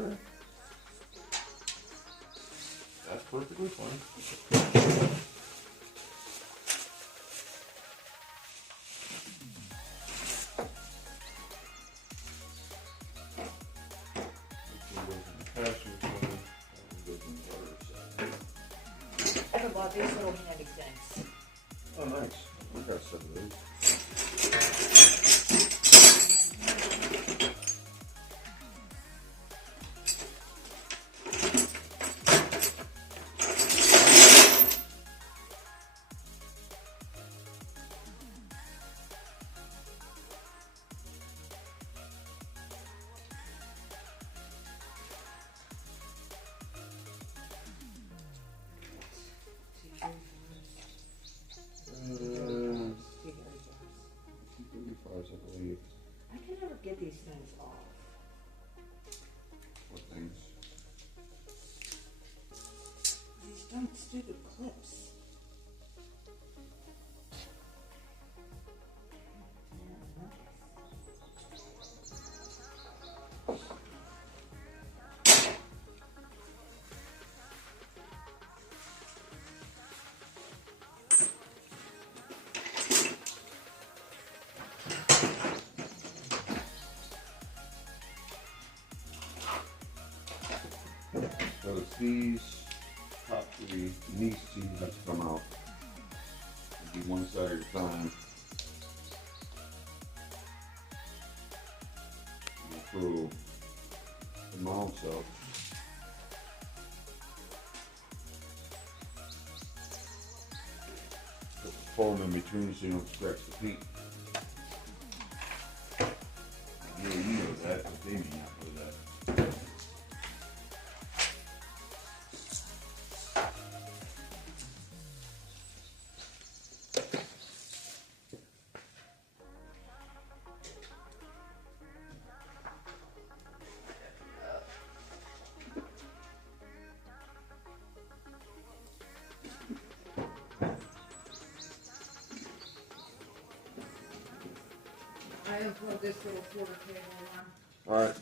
Okay. That's perfectly fine. I have bought these little handy things. Oh, nice. We got some of those. I believe. I can never get these things off. What things? These dumb stupid clips. So it's these top three, and these two have to come out. It'll be one side at a time. And throw the mounts up. Put the foam in between so you don't scratch the paint. Yeah, you know that, but they may not know that. I unplugged this little quarter cable one. All right.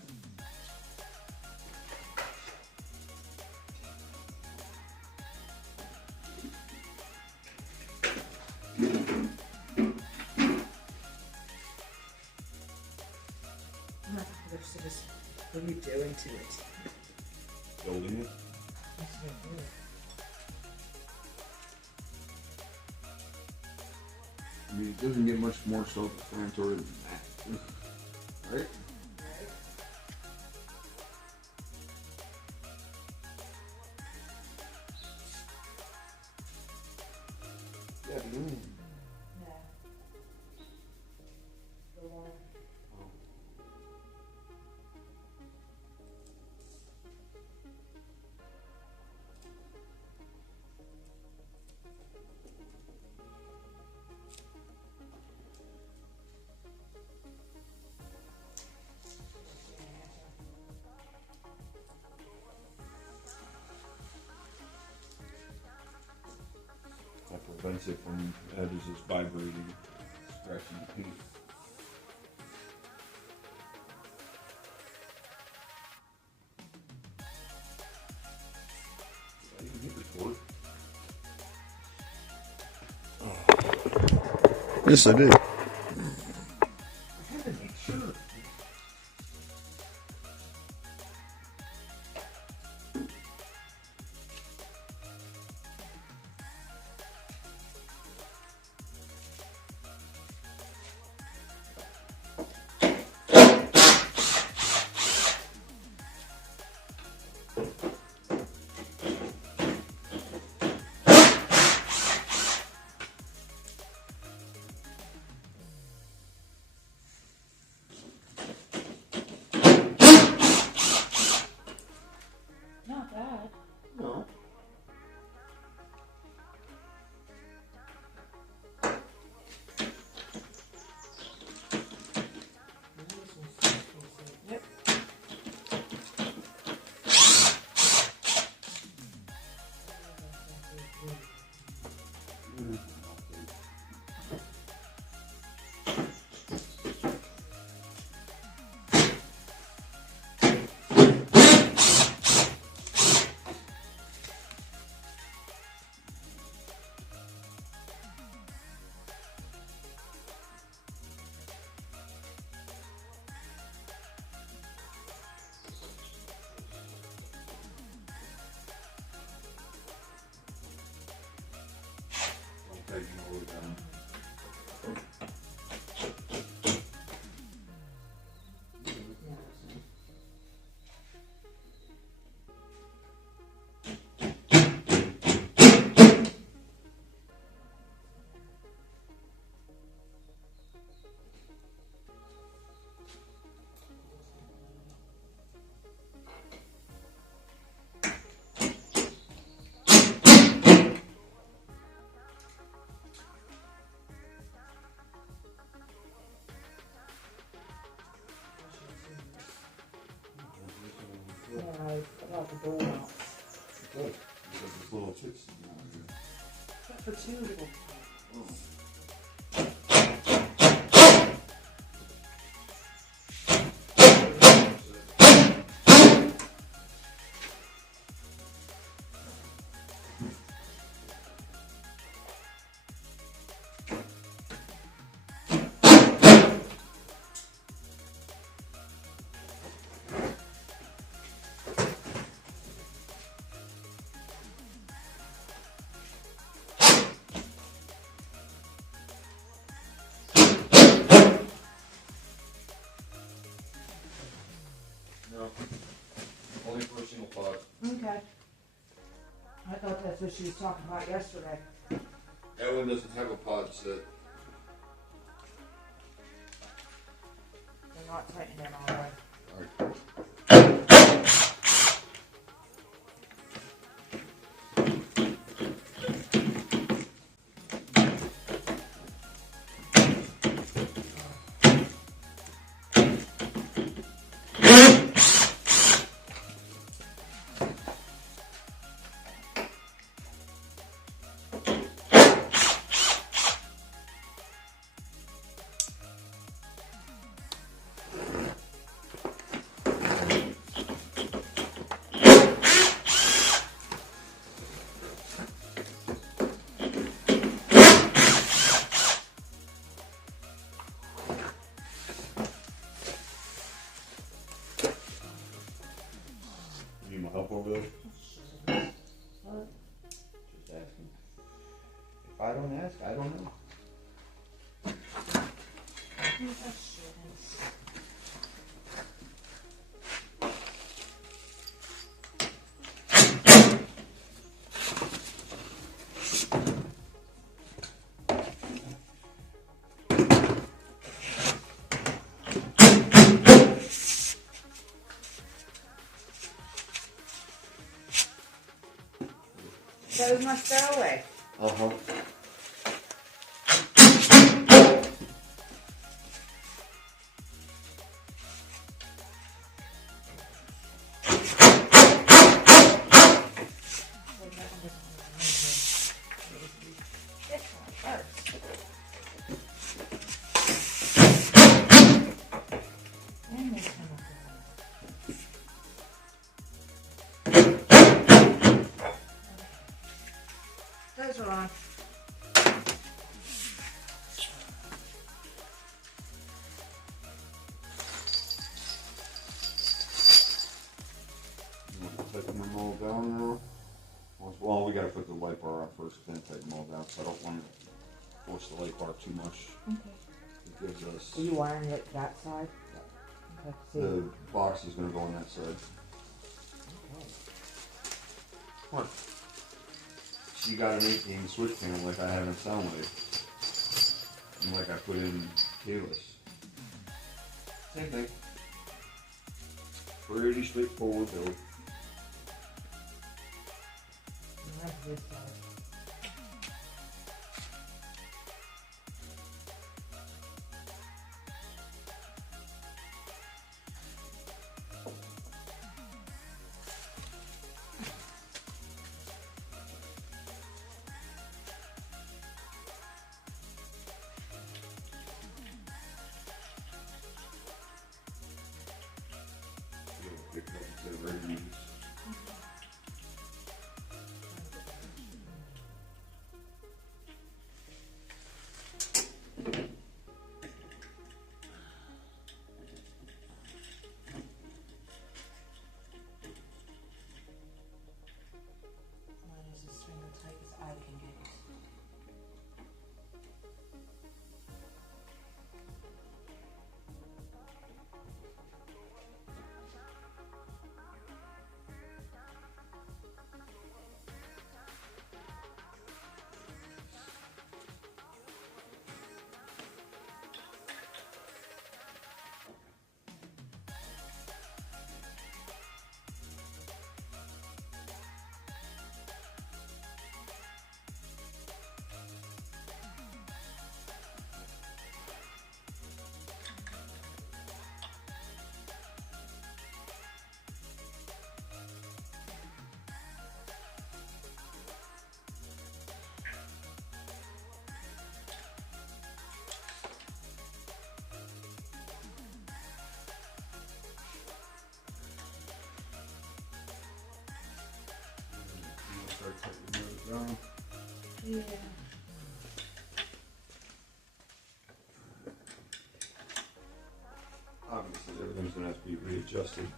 What are you doing to it? Building it. I mean, it doesn't get much more self-explanatory than that, right? Yeah, the moon. Yeah. The one. That prevents it from edges just vibrating, scratching the paint. You can hit record. Yes, I do. I had to make sure. tighten all the way down. Yeah, I forgot the door out. Good. Because there's little chicks down here. Except for two little. Oh. No. Only for a single pod. Okay. I thought that's what she was talking about yesterday. That one doesn't have a pod set. They're not tightening it all right. Alright. Need my help over there? What? Just asking. If I don't ask, I don't know. That was my stairway. Uh-huh. This one first. And this one. Those are on. Tighten them all down now. Well, we gotta put the light bar on first, then tighten them all down, so I don't want to force the light bar too much. Okay. It gives us, Are you wiring it that side? Okay. See. the box is gonna go on that side. Okay. What? So you got an 8-gain switch panel like I have in Soundwave. And like I put in keyless. Same thing. Pretty straightforward build. I like this side. down. Yeah. Obviously, everything's gonna have to be readjusted.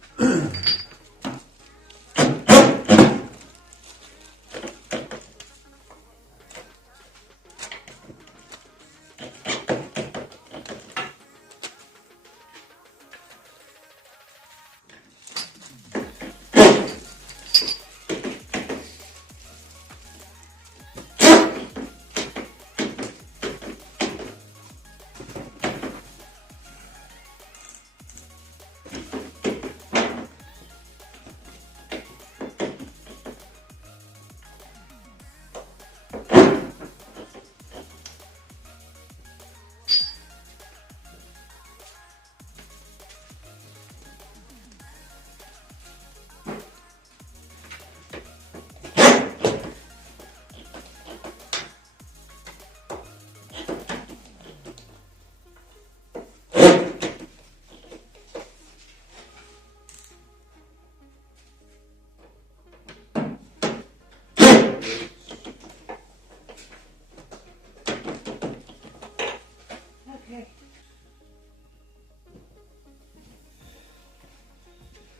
Okay.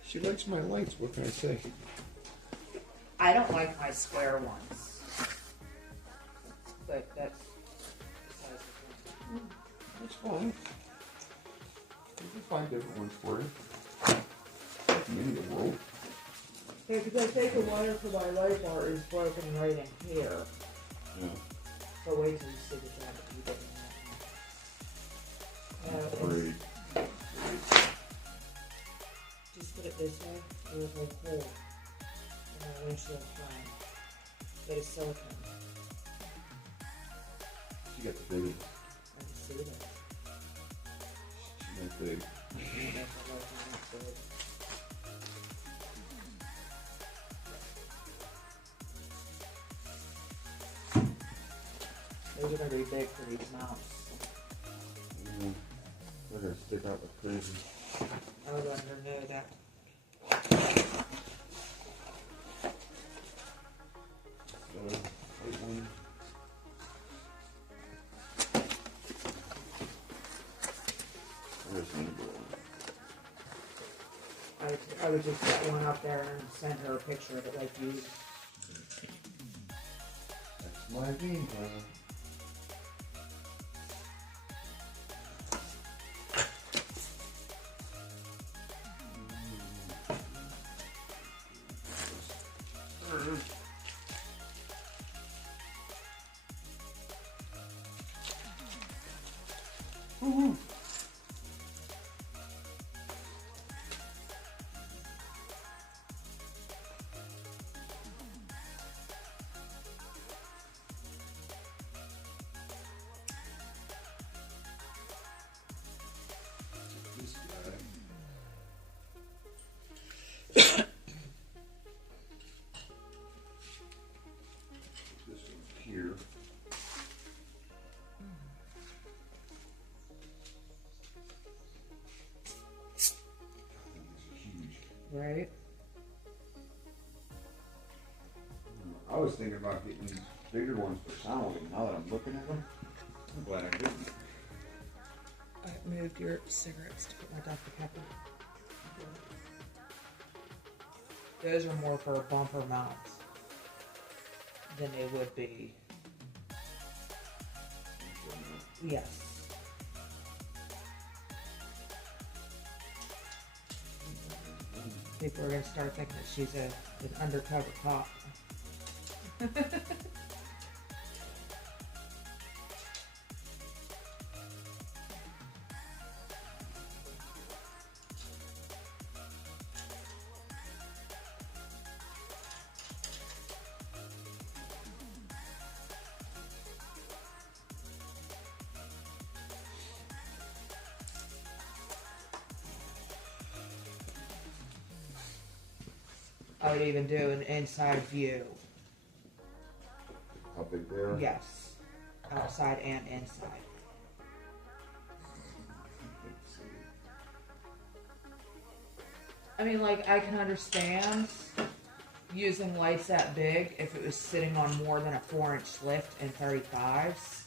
She likes my lights, what can I say? I don't like my square ones. But that's besides the point. That's fine. You can find different ones for you. Nothing in the world. Yeah, because I think the wire for my light bar is broken right in here. Yeah. So wait till you see the job that you did in that one. Great. Just put it this way. There's a hole in my windshield frame. That is silicone. She got the big. I can see that. She got big. That's a low time, good. Those are going to be big for these mounts. They're gonna stick out like crazy. I would let her know that. Light one. Where's the number one? I would just get one up there and send her a picture of it like you. That's my game plan. Woo-hoo. This guy. This one here. Right? I was thinking about getting these bigger ones for sounding. Now that I'm looking at them, I'm glad I didn't. I moved your cigarettes to put my Dr. Pepper. Those are more for bumper mounts than they would be. Yes. People are going to start thinking that she's an undercover cop. I would even do an inside view. How big they are? Yes. Outside and inside. I mean, like, I can understand using lights that big if it was sitting on more than a 4-inch lift and 35s.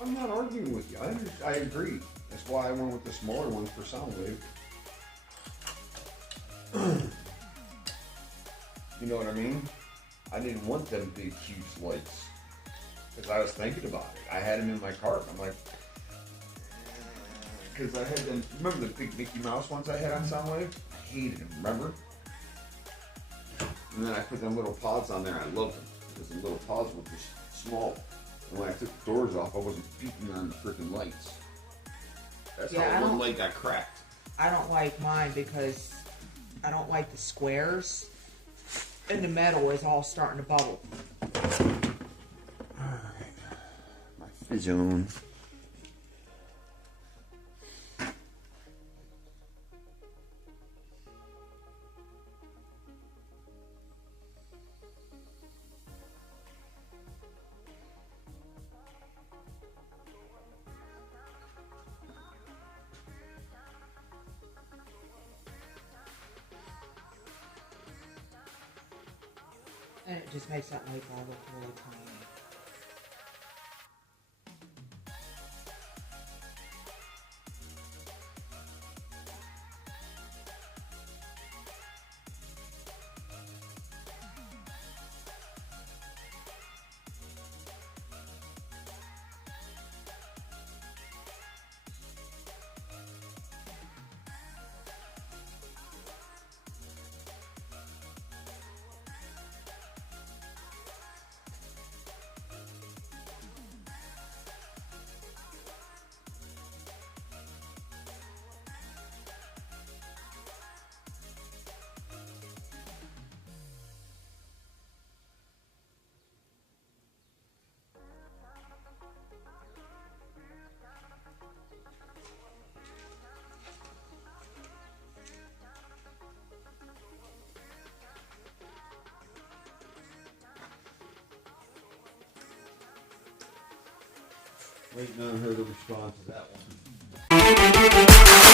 I'm not arguing with you. I agree. That's why I went with the smaller ones for sound wave. You know what I mean? I didn't want them big, huge lights. Because I was thinking about it. I had them in my cart. I'm like, because I had them, remember the big Mickey Mouse ones I had on Soundwave? I hated them, remember? And then I put them little pods on there. I loved them. Because the little pods were just small. And when I took the doors off, I wasn't beating on the freaking lights. That's how one light got cracked. I don't like mine because I don't like the squares. And the metal is all starting to bubble. Alright. My Fizzone. And it just makes that light bulb look really tiny. Waiting on her to respond to that one.